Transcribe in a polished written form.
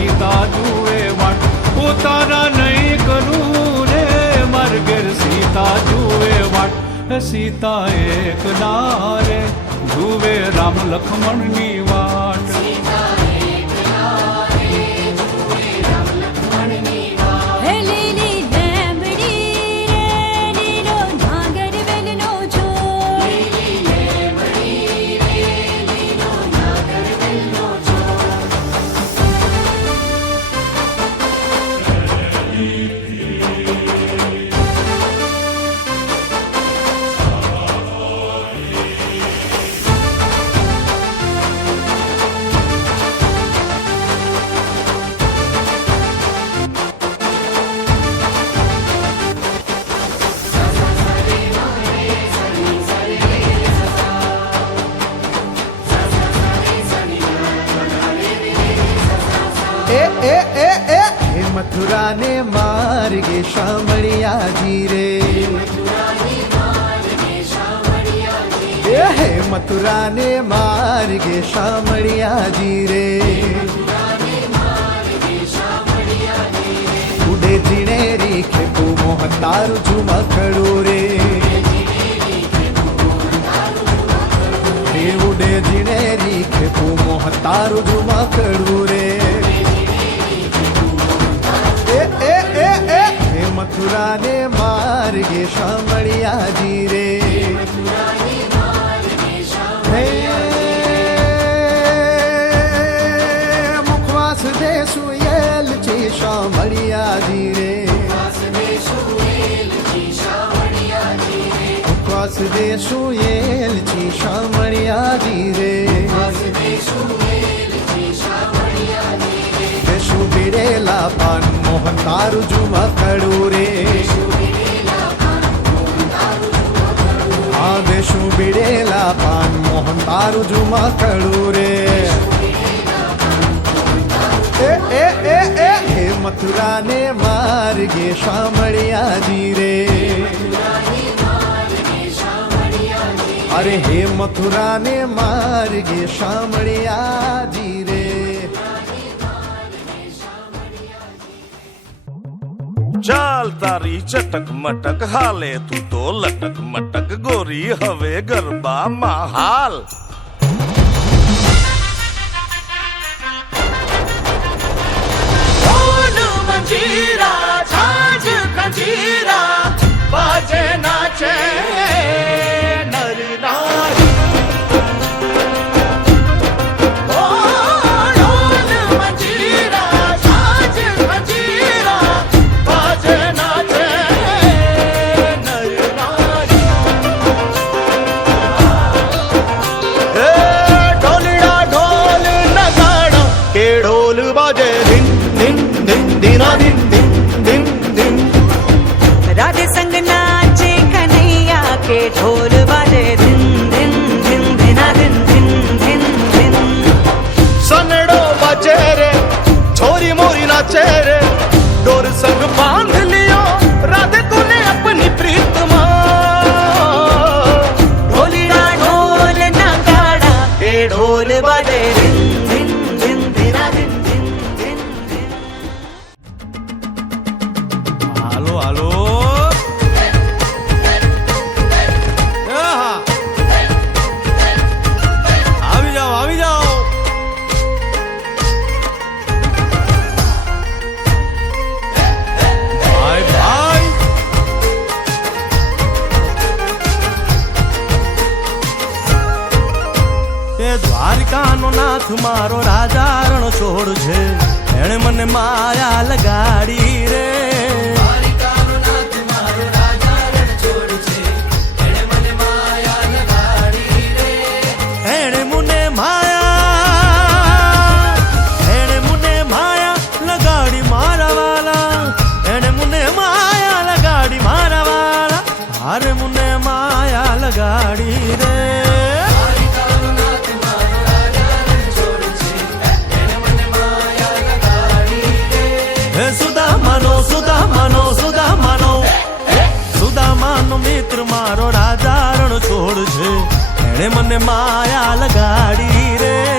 સીતા જુએ વાટ ઉતારા નહીં કરું રે માર ઘેર સીતા જુએ વાટ સીતા એક નારે જુએ રામ લક્ષ્મણની વાટ मथुरा ने मार्गे शामड़िया जी रे हे मथुरा ने मार्गे शामड़िया जी रे उडे जीणेरी खेपू मोह तारू झुमकड़ू रे उडे जीणेरी खेपू मोह तारू झुमकड़ू रे मथुरा ने मार्गे शामड़िया जी रे मुखवास देशु येल ची शामड़िया जी रे मुखवास देशु येल ची शामड़िया जी रे देशु बिड़ेला पान मोहन तारू झुमकड़ू रे देशु बिड़ेला पान मोहन तारू झुमकड़ू रे हे मथुरा ने मार्गे शामड़िया जी रे अरे हे मथुरा ने मार्गे शामड़िया जी रे ચાલ તારી ચટક મટક હાલે તું તો લટક મટક ગોરી હવે ગરબામાં હાલ મંજીરા છાજ કંજીરા બાજે નાચે નર નારી राधे संग नाचे कन्हैया के ढोल बाजे दिन दिन दिन दिना दिन दिन दिन दिन सनड़ो बजे रे छोरी मोरी नाचे रे डोर संग बांध लियो राधे तूने अपनी प्रीत ढोलिया ढोल नगाड़ा के ढोल बाजे दिन दिन दिन दिना दिन दिन दिन दिन હાલો હાલો આવી જાઓ આવી જાઓ ભાઈ ભાઈ એ દ્વારકાનો નાથ મારો રાજા રણ છોડ છે એણે મને માયા લગાડી રે હારે મુને માયા લગાડી રે હે સુદામાનો સુદામાનો સુદામાનો સુદામાનો મિત્ર મારો રાજા રણ છોડ છે એણે મને માયા લગાડી રે